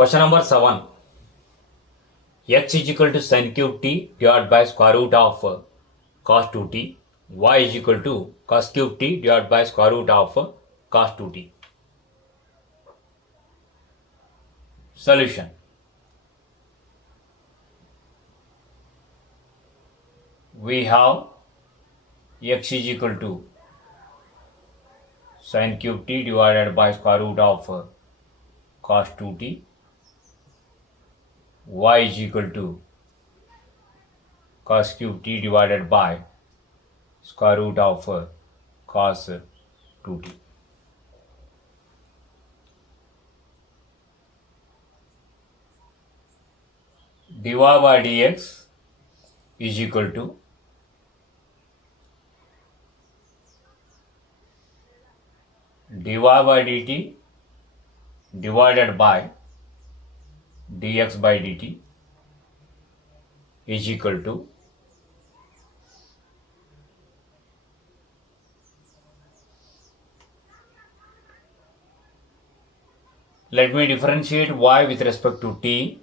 Question number 7. X is equal to sin cube t divided by square root of cos 2t. Y is equal to cos cube t divided by square root of cos 2t. Solution. We have x is equal to sin cube t divided by square root of cos 2t. Y is equal to cos cube t divided by square root of cos 2t. dy by dx is equal to dy by dt divided by dx by dt is equal to let me differentiate y with respect to t.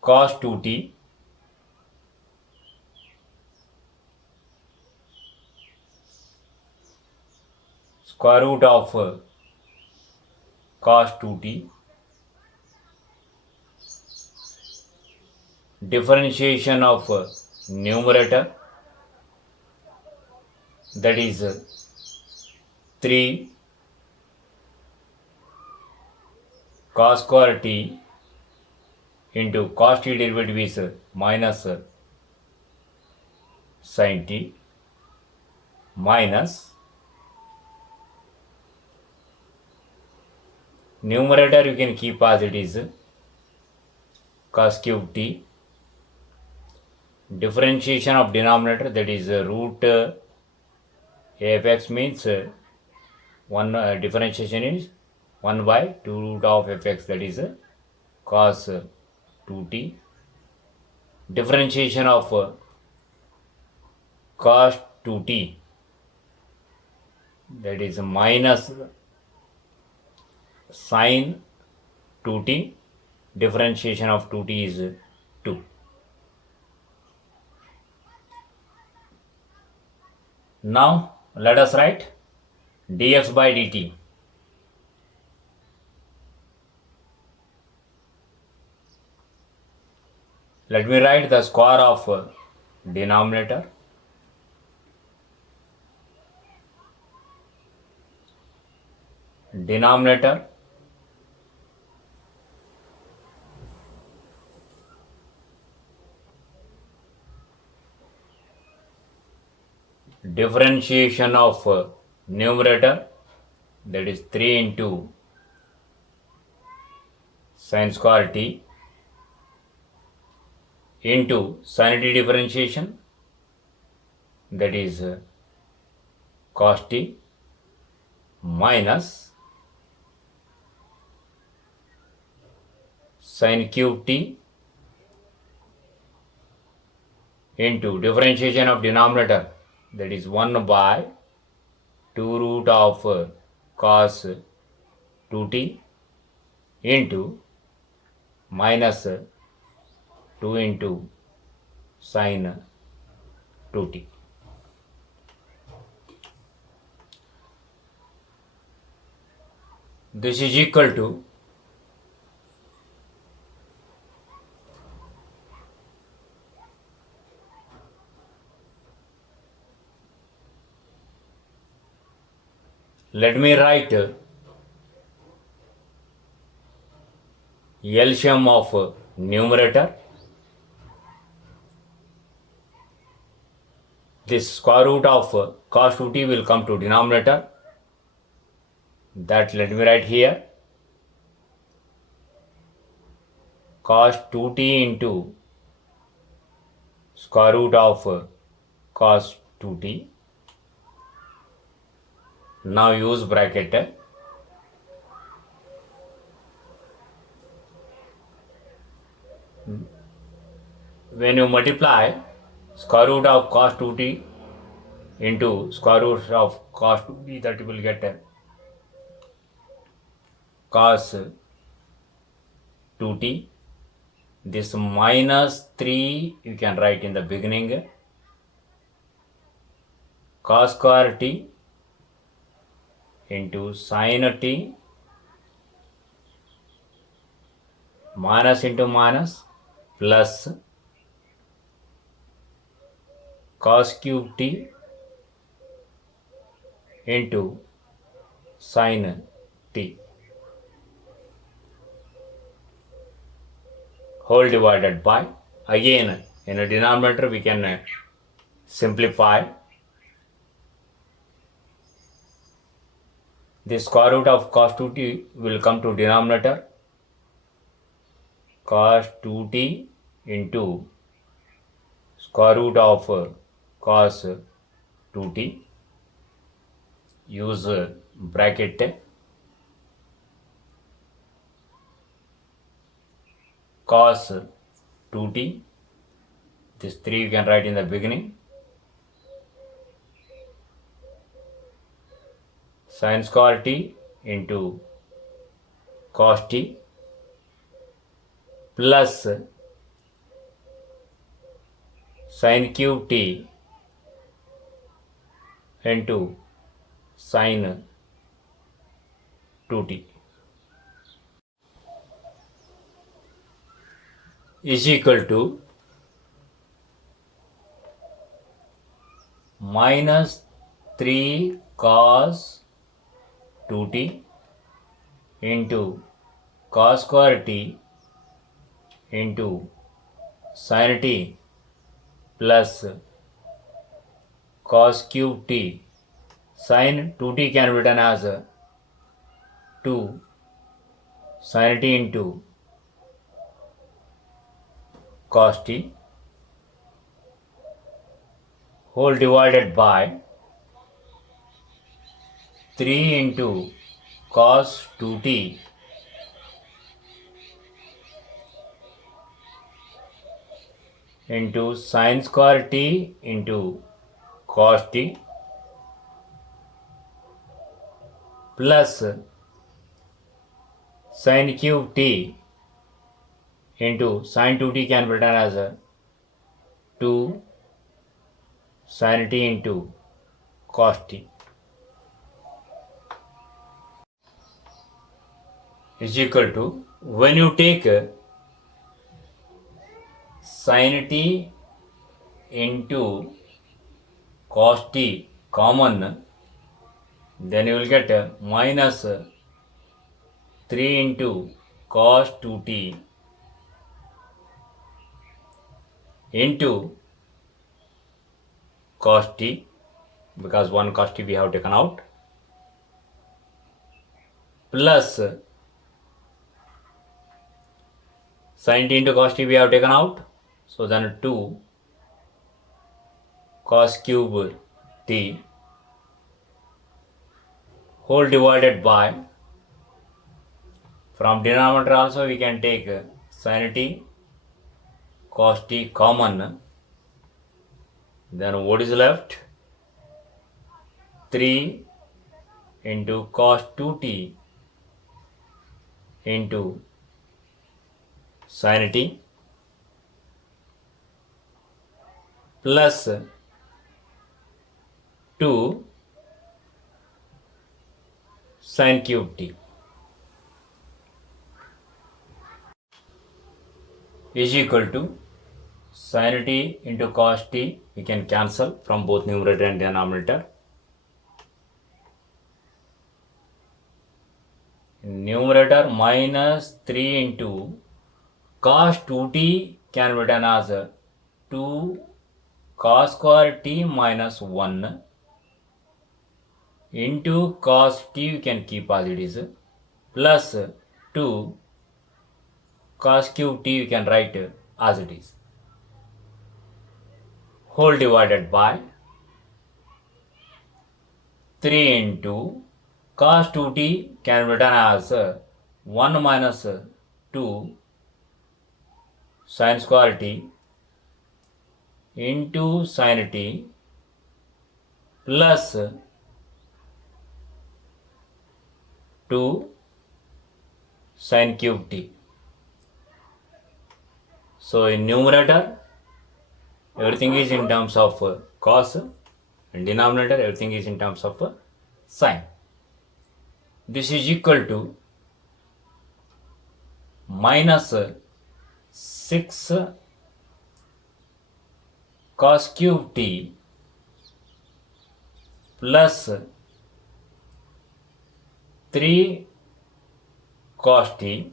Cos 2t square root of cos 2t differentiation of numerator, that is 3 cos square t into cos t derivative is minus sin t minus numerator you can keep as it is cos cube t, differentiation of denominator, that is root fx means one differentiation is 1 by 2 root of fx, that is cos 2t, differentiation of cos 2t, that is minus sin 2t, differentiation of 2t is 2. Now let us write dx by dt. Let me write the square of denominator differentiation of numerator, that is 3 into sin square t into sin t differentiation, that is cos t minus sin cube t into differentiation of denominator, that is 1 by 2 root of cos 2t into minus 2 into sin 2t. This is equal to let me write LCM of numerator. This square root of cos 2t will come to denominator, that let me write here cos 2t into square root of cos 2t. Now use bracket. When you multiply square root of cos 2t into square root of cos 2t, that you will get cos 2t. This minus 3 you can write in the beginning, cos square t into sin t, minus into minus plus cos cube t into sin t, whole divided by, again in a denominator we can simplify. The square root of cos 2t will come to denominator, cos 2t into square root of cos 2t, use bracket, cos 2t, this 3 you can write in the beginning, sin square t into cos t plus sin cube t into sin 2t is equal to minus 3 cos 2t into cos square t into sin t plus cos cube t. Sin 2t can be written as 2 sin t into cos t, whole divided by 3 into cos 2t into sin square t into cos t plus sin cube t into sin 2t can be written as 2 sin t into cos t is equal to, when you take sin t into cos t common, then you will get minus 3 into cos 2t into cos t, because one cos t we have taken out, plus sin t into cos t we have taken out, so then 2 cos cube t whole divided by, from denominator also we can take sin t cos t common, then what is left, 3 into cos 2t into sin t plus 2 sin cube t is equal to sin t into cos t, we can cancel from both numerator and denominator. Numerator minus 3 into cos 2t can be written as 2 cos square t minus 1 into cos t, you can keep as it is, plus 2 cos cube t you can write as it is, whole divided by 3 into cos 2t can be written as 1 minus 2 sin square t into sin t plus 2 sin cube t. So in numerator everything is in terms of cos, and denominator everything is in terms of sine. This is equal to minus 6 cos cube t plus 3 cos t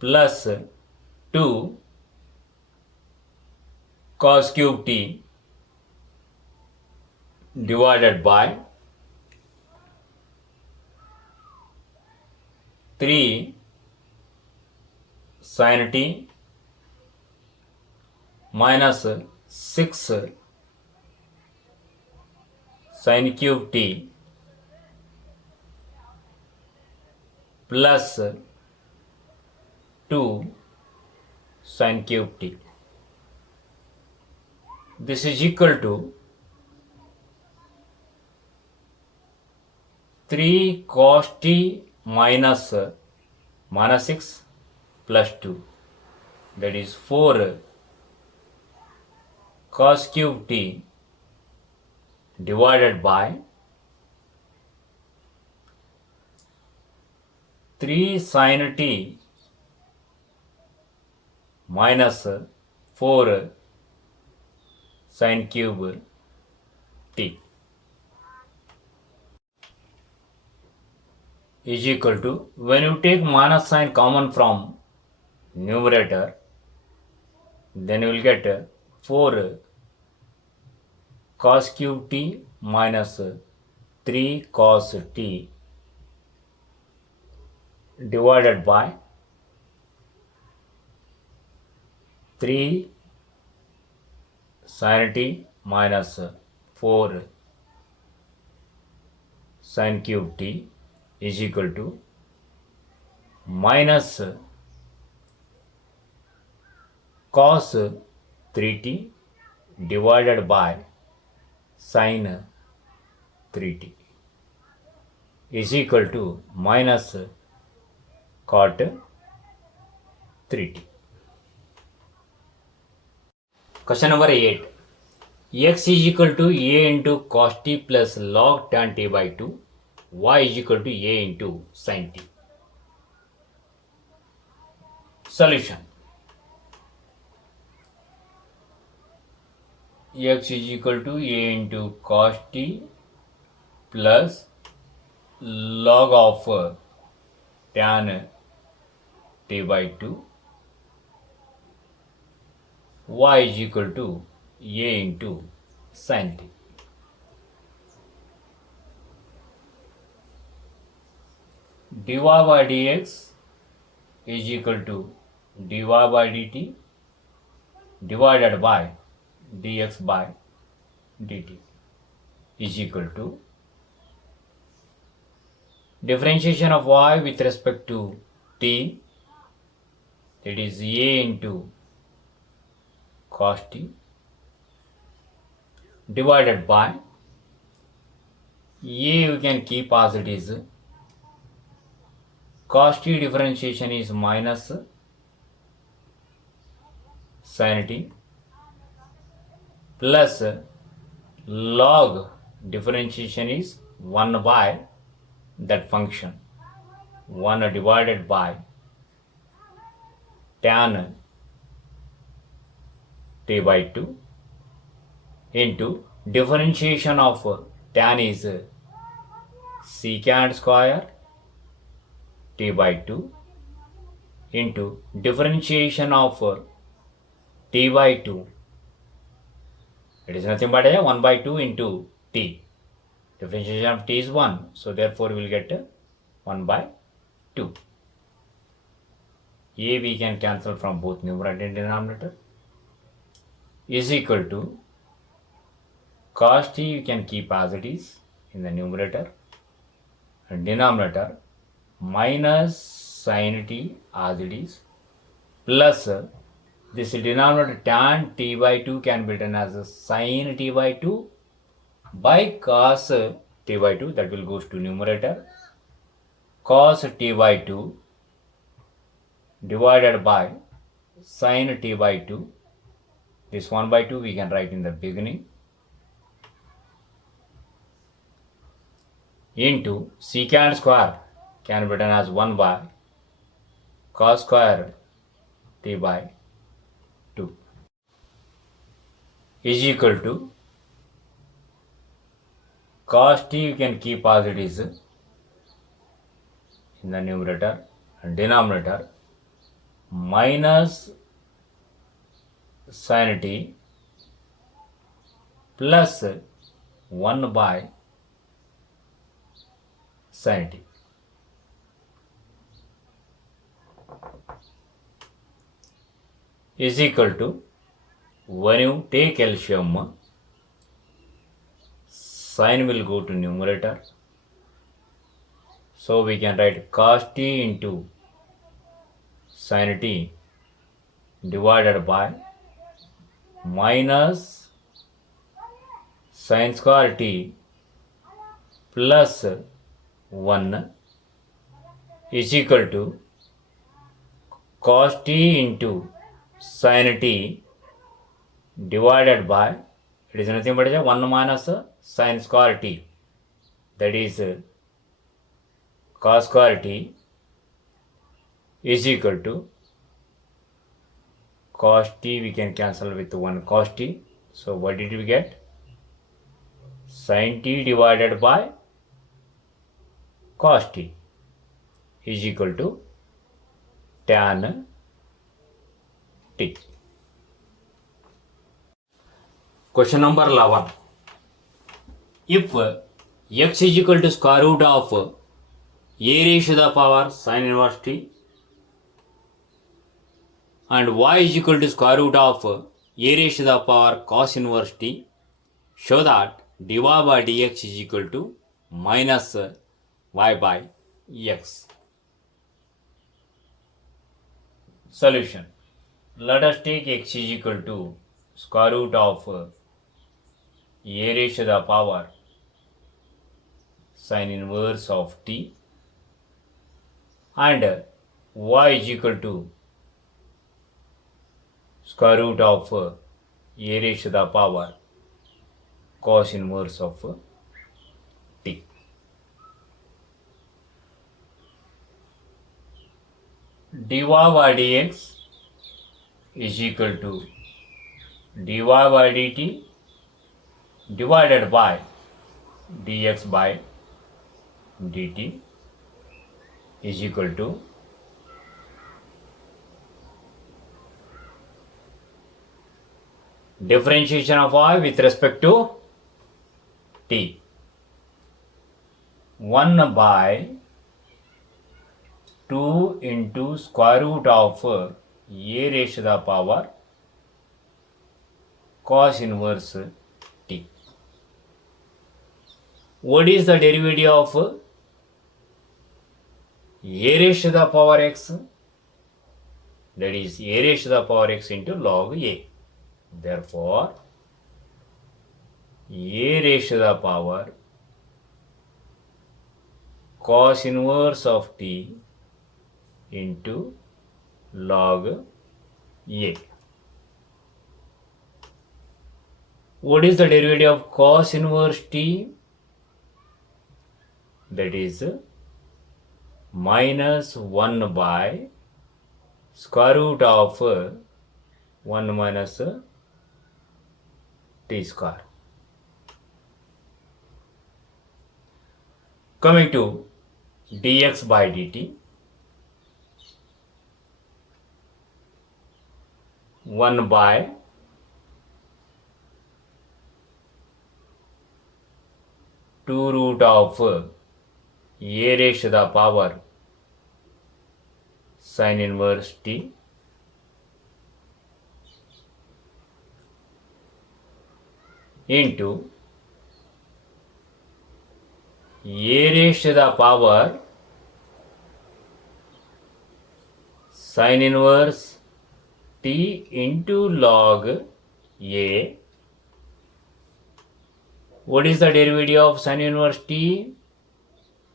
plus 2 cos cube t divided by 3 sin t minus 6 sin cube t plus 2 sin cube t. This is equal to 3 cos t minus 6 plus 2, that is 4 cos cube t divided by 3 sin t minus 4 sin cube t is equal to, when you take minus sign common from numerator, then you will get 4 cos cube t minus 3 cos t divided by 3 sin t minus 4 sin cube t is equal to minus cos 3t divided by sin 3t is equal to minus cot 3t. Question number 8. X is equal to a into cos t plus log tan t by 2. Y is equal to a into sin t. Solution. X is equal to a into cos t plus log of tan t by 2. Y is equal to a into sin t. dy by dx is equal to dy by dt divided by dx by dt is equal to differentiation of y with respect to t, that is a into cos t divided by a we can keep as it is. Cos t differentiation is minus sin t plus log differentiation is 1 by that function, 1 divided by tan t by 2 into differentiation of tan is secant square t by 2 into differentiation of t by 2, it is nothing but a 1 by 2 into t. Differentiation of t is 1, so therefore we will get 1 by 2. A we can cancel from both numerator and denominator is equal to cos t you can keep as it is in the numerator, and denominator minus sin t as it is plus This denominator tan t by 2 can be written as a sin t by 2 by cos t by 2, that will goes to numerator, cos t by 2 divided by sin t by 2. This 1 by 2 we can write in the beginning, into secant square can be written as 1 by cos square t by 2 is equal to cos t you can keep as it is in the numerator and denominator, minus sin t plus 1 by sin t is equal to, when you take LCM, sin will go to numerator, so we can write cos t into sin t divided by minus sin square t plus 1 is equal to cos t into sin t divided by, it is nothing but 1 minus sin square t, that is cos square t is equal to cos t we can cancel with 1 cos t. So what did we get? Sin t divided by cos t is equal to tan t. Question number 11. If x is equal to square root of a raised to the power sin inverse t and y is equal to square root of a raised to the power cos inverse t, show that dy by dx is equal to minus y by x. Solution. Let us take x is equal to square root of a raised to the power sin inverse of t and y is equal to square root of a raised to the power cos inverse of t. dy by dx is equal to dy by dt divided by dx by dt is equal to differentiation of y with respect to t, 1 by 2 into square root of a raised to the power cos inverse t. What is the derivative of a raised to the power x? That is a raised to the power x into log a. Therefore, a raised to the power cos inverse of t into log a. What is the derivative of cos inverse t? That is minus 1 by square root of 1 minus t square. Coming to dx by dt, 1 by 2 root of a raised to the power sin inverse t into a raised to the power sin inverse t into log a. What is the derivative of sin inverse t?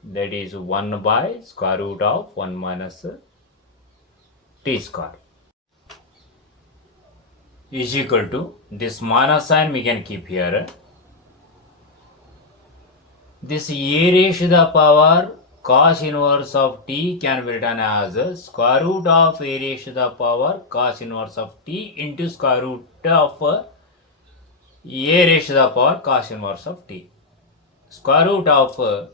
That is 1 by square root of 1 minus t square is equal to, this minus sign we can keep here. This a raised to the power cos inverse of t can be written as square root of a raised to the power cos inverse of t into square root of a raised to the power cos inverse of t. Square root of a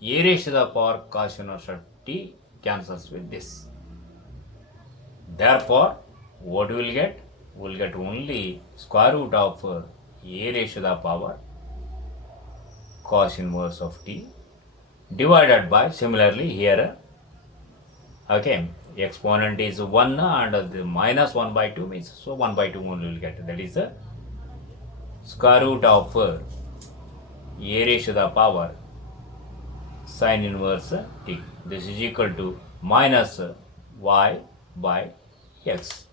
raised to the power cos inverse of t cancels with this. Therefore, what we will get? We will get only square root of a raised to the power cos inverse of t divided by, similarly here, okay, exponent is 1 and the minus 1 by 2 means, so 1 by 2 only will get, that is the square root of a raised to the power sin inverse t. This is equal to minus y by x.